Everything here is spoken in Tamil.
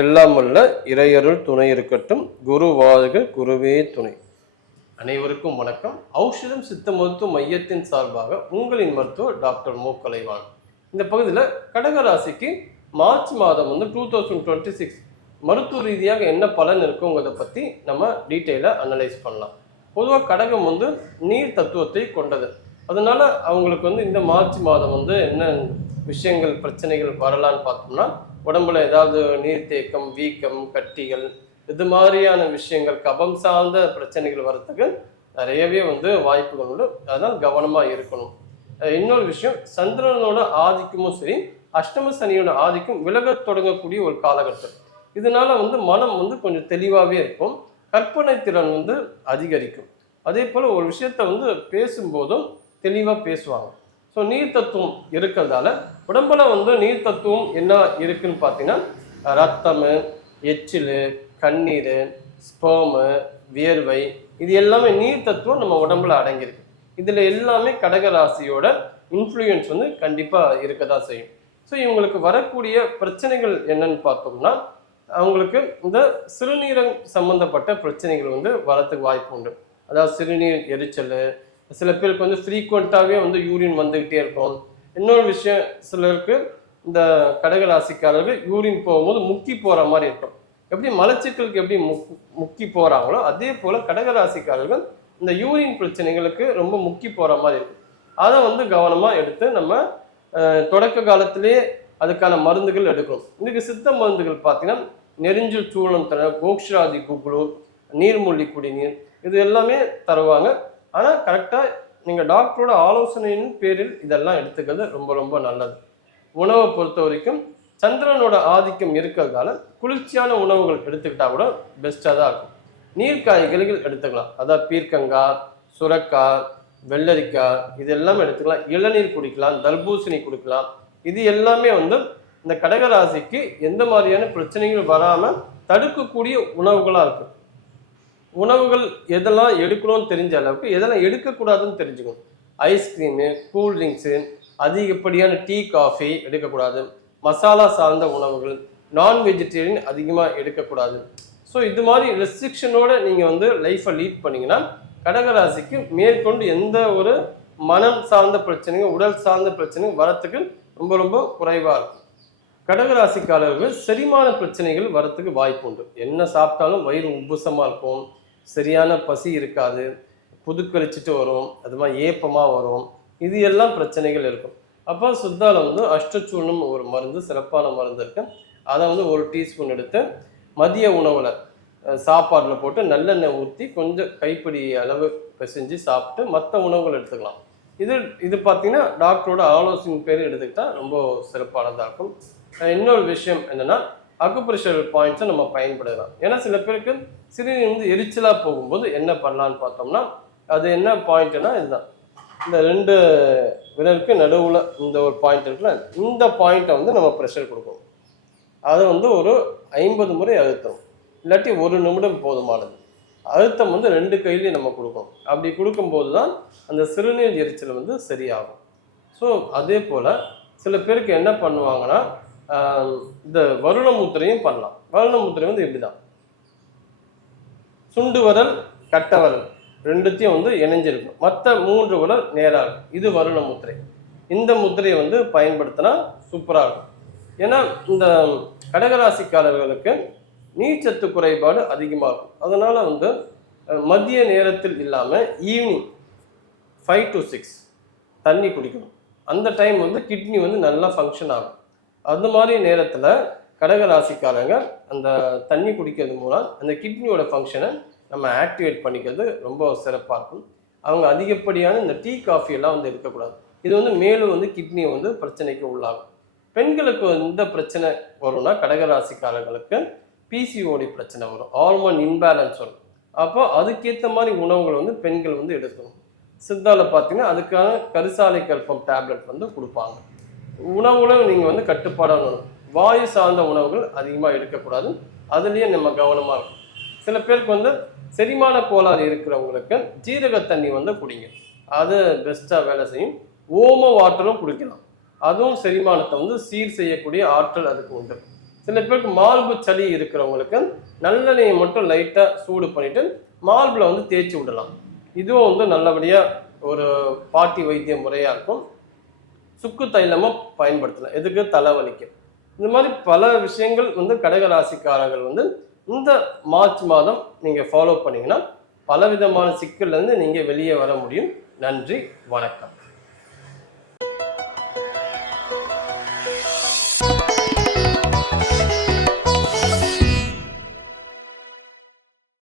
எல்லாம் வல்ல இறையருள் துணை இருக்கட்டும். குரு வாழ்க, குருவே துணை. அனைவருக்கும் வணக்கம். ஔஷதம் சித்த மருத்துவ மையத்தின் சார்பாக உங்களின் மருத்துவர் டாக்டர் மு. கலைவாணன். இந்த பகுதியில் கடகராசிக்கு மார்ச் மாதம் 2026 மருத்துவ ரீதியாக என்ன பலன் இருக்குங்கிறத பற்றி நம்ம டீட்டெயிலாக அனலைஸ் பண்ணலாம். பொதுவாக கடகம் நீர் தத்துவத்தை கொண்டது. அதனால அவங்களுக்கு இந்த மார்ச் மாதம் என்ன விஷயங்கள் பிரச்சனைகள் வரலான்னு பார்த்தோம்னா, உடம்புல ஏதாவது நீர்த்தேக்கம், வீக்கம், கட்டிகள், இது மாதிரியான விஷயங்கள், கபம் சார்ந்த பிரச்சனைகள் வரத்துக்கு நிறையவே வாய்ப்புகள் உண்டு. அதனால் கவனமாக இருக்கணும். இன்னொரு விஷயம், சந்திரனோட ஆதிக்கமும் சரி, அஷ்டம சனியோட ஆதிக்கம் விலக தொடங்கக்கூடிய ஒரு காலகட்டம். இதனால மனம் கொஞ்சம் தெளிவாகவே இருக்கும். கற்பனை திறன் அதிகரிக்கும். அதே போல் ஒரு விஷயத்த பேசும்போதும் தெளிவாக பேசுவாங்க. ஸோ நீர் தத்துவம் இருக்கிறதால உடம்புல நீர் தத்துவம் என்ன இருக்குன்னு பார்த்தீங்கன்னா, ரத்தம், எச்சில், கண்ணீர், ஸ்பேமு, வியர்வை, இது எல்லாமே நீர் தத்துவம் நம்ம உடம்புல அடங்கியிருக்கு. இதில் எல்லாமே கடகராசியோட இன்ஃப்ளூயன்ஸ் கண்டிப்பாக இருக்க தான் செய்யும். ஸோ இவங்களுக்கு வரக்கூடிய பிரச்சனைகள் என்னன்னு பார்த்தோம்னா, அவங்களுக்கு இந்த சிறுநீரகம் சம்மந்தப்பட்ட பிரச்சனைகள் வரத்துக்கு வாய்ப்பு உண்டு. அதாவது சிறுநீர் எரிச்சல், சில பேருக்கு ஃப்ரீக்வெண்ட்டாகவே யூரின் வந்துக்கிட்டே இருக்கும். இன்னொரு விஷயம், சிலருக்கு இந்த கடகராசிக்காரர்கள் யூரின் போகும்போது முக்கி போகிற மாதிரி இருக்கும். எப்படி மலச்சிக்கலுக்கு எப்படி முக்கி போகிறாங்களோ அதே போல் கடகராசிக்காரர்கள் இந்த யூரின் பிரச்சனைகளுக்கு ரொம்ப முக்கி போகிற மாதிரி இருக்கும். அதை கவனமாக எடுத்து நம்ம தொடக்க காலத்திலே அதுக்கான மருந்துகள் எடுக்கணும். இன்றைக்கு சித்த மருந்துகள் பார்த்தீங்கன்னா, நெருஞ்சில் சூளம் தர, கோக்ஷராதி குகுலு, நீர்மூழ்கி குடிநீர், இது எல்லாமே தருவாங்க. ஆனால் கரெக்டாக நீங்கள் டாக்டரோட ஆலோசனையின் பேரில் இதெல்லாம் எடுத்துக்கிறது ரொம்ப ரொம்ப நல்லது. உணவை பொறுத்த வரைக்கும் சந்திரனோட ஆதிக்கம் இருக்கிறதால குளிர்ச்சியான உணவுகள் எடுத்துக்கிட்டா கூட பெஸ்ட்டாக தான் இருக்கும். நீர்க்காய்கறிகள் எடுத்துக்கலாம். அதாவது பீர்க்கங்காய், சுரக்காய், வெள்ளரிக்காய், இது எல்லாமே எடுத்துக்கலாம். இளநீர் குடிக்கலாம், தர்பூசணி குடிக்கலாம். இது எல்லாமே இந்த கடகராசிக்கு எந்த மாதிரியான பிரச்சனைகள் வராமல் தடுக்கக்கூடிய உணவுகளாக இருக்குது. உணவுகள் எதெல்லாம் எடுக்கணும்னு தெரிஞ்ச அளவுக்கு எதெல்லாம் எடுக்கக்கூடாதுன்னு தெரிஞ்சுக்கணும். ஐஸ்கிரீமு, கூல்ட்ரிங்க்ஸு, அதிகப்படியான டீ, காஃபி எடுக்கக்கூடாது. மசாலா சார்ந்த உணவுகள், நான் வெஜிடேரியன் அதிகமாக எடுக்கக்கூடாது. ஸோ இது மாதிரி ரெஸ்ட்ரிக்ஷனோடு நீங்கள் லைஃப்பை லீட் பண்ணிங்கன்னா கடகராசிக்கு மேற்கொண்டு எந்த ஒரு மனம் சார்ந்த பிரச்சனையும் உடல் சார்ந்த பிரச்சனையும் வரத்துக்கு ரொம்ப ரொம்ப குறைவாக இருக்கும். கடகராசிக்காரர்கள் செரிமான பிரச்சனைகள் வரத்துக்கு வாய்ப்பு உண்டு. என்ன சாப்பிட்டாலும் வயிறு உப்புசமாக இருக்கும், சரியான பசி இருக்காது, புதுக்கரிச்சிட்டு வரும், அது மாதிரி ஏப்பமாக வரும், இது எல்லாம் பிரச்சனைகள் இருக்கும். அப்போ சுத்தால அஷ்டச்சூர்ணம் ஒரு மருந்து, சிறப்பான மருந்து இருக்கு. அதை ஒரு டீஸ்பூன் எடுத்து மதிய உணவில் சாப்பாடில் போட்டு நல்லெண்ணெய் ஊற்றி கொஞ்சம் கைப்பிடி அளவு பிசைஞ்சு சாப்பிட்டு மற்ற உணவுகள் எடுத்துக்கலாம். இது பார்த்தீங்கன்னா டாக்டரோட ஆலோசனை பேர் எடுத்துக்கிட்டால் ரொம்ப சிறப்பானதாக இருக்கும். இன்னொரு விஷயம் என்னென்னா, அக்குப்ரெஷர் பாயிண்ட்ஸை நம்ம பயன்படுத்தலாம். ஏன்னா சில பேருக்கு சிறுநீர் எரிச்சலாக போகும்போது என்ன பண்ணலான்னு பார்த்தோம்னா, அது என்ன பாயிண்ட்னா இதுதான். இந்த 2 விரலுக்கு நடுவில் இந்த ஒரு பாயிண்ட் இருக்குல்ல, இந்த பாயிண்ட்டை நம்ம ப்ரெஷர் கொடுக்கணும். அதை ஒரு 50 முறை அழுத்தணும். இல்லாட்டி 1 நிமிடம் போதுமானது. அழுத்தம் 2 கையிலையும் நம்ம கொடுக்கணும். அப்படி கொடுக்கும்போது தான் அந்த சிறுநீர் எரிச்சல் சரியாகும். ஸோ அதே போல் சில பேருக்கு என்ன பண்ணுவாங்கன்னா, இந்த வருண முத்திரையும் பண்ணலாம். வருண முத்திரை இப்படி தான். சுண்டு வரல், கட்ட வரல் ரெண்டுத்தையும் இணைஞ்சிருக்கும். மற்ற 3 விரல் நேராக இருக்கும். இது வருண முத்திரை. இந்த முத்திரையை பயன்படுத்தினா சூப்பராக இருக்கும். ஏன்னா இந்த கடகராசிக்காரர்களுக்கு நீர்ச்சத்து குறைபாடு அதிகமாக இருக்கும். அதனால மதிய நேரத்தில் இல்லாமல் ஈவினிங் 5 to 6 தண்ணி குடிக்கணும். அந்த டைம் கிட்னி நல்லா ஃபங்க்ஷன் ஆகும். அந்த மாதிரி நேரத்தில் கடகராசிக்காரங்க அந்த தண்ணி குடிக்கிறது மூலம் அந்த கிட்னியோட ஃபங்க்ஷனை நம்ம ஆக்டிவேட் பண்ணிக்கிறது ரொம்ப சிறப்பாக இருக்கும். அவங்க அதிகப்படியான இந்த டீ, காஃபி எல்லாம் இருக்கக்கூடாது. இது மேலும் கிட்னி பிரச்சனைக்கு உள்ளாகும். பெண்களுக்கு இந்த பிரச்சனை வரும்னா, கடகராசிக்காரர்களுக்கு பிசிஓடி பிரச்சனை வரும், ஹார்மோன் இன்பேலன்ஸ் வரும். அப்போ அதுக்கேற்ற மாதிரி உணவுகள் பெண்கள் எடுக்கணும். சித்தால பார்த்தீங்கன்னா அதுக்கான கரிசாலை கல்பம் டேப்லெட் கொடுப்பாங்க. உணவுகளும் நீங்கள் கட்டுப்பாடாக வாயு சார்ந்த உணவுகள் அதிகமாக எடுக்கக்கூடாது. அதுலேயே நம்ம கவனமாக இருக்கும். சில பேருக்கு செரிமான கோளாறு இருக்கிறவங்களுக்கு ஜீரக தண்ணி குடிங்க. அது பெஸ்ட்டாக வேலை செய்யும். ஓம வாட்டரும் குடிக்கலாம். அதுவும் செரிமானத்தை சீர் செய்யக்கூடிய ஆற்றல் அதுக்கு உண்டு. சில பேருக்கு மார்பு சளி இருக்கிறவங்களுக்கு நல்லெண்ணெயை மட்டும் லைட்டாக சூடு பண்ணிட்டு மார்பில் வந்து தேய்ச்சி விடலாம். இதுவும் வந்து நல்லபடியாக ஒரு பாட்டி வைத்திய முறையாக இருக்கும். சுக்கு தைலமாக பயன்படுத்தலாம், எதுக்கு தலைவலிக்கு. இந்த மாதிரி பல விஷயங்கள் வந்து கடகராசிக்காரர்கள் வந்து இந்த மார்ச் மாதம் நீங்கள் ஃபாலோ பண்ணிங்கன்னா பலவிதமான சிக்கல்லேருந்து நீங்கள் வெளியே வர முடியும். நன்றி, வணக்கம்.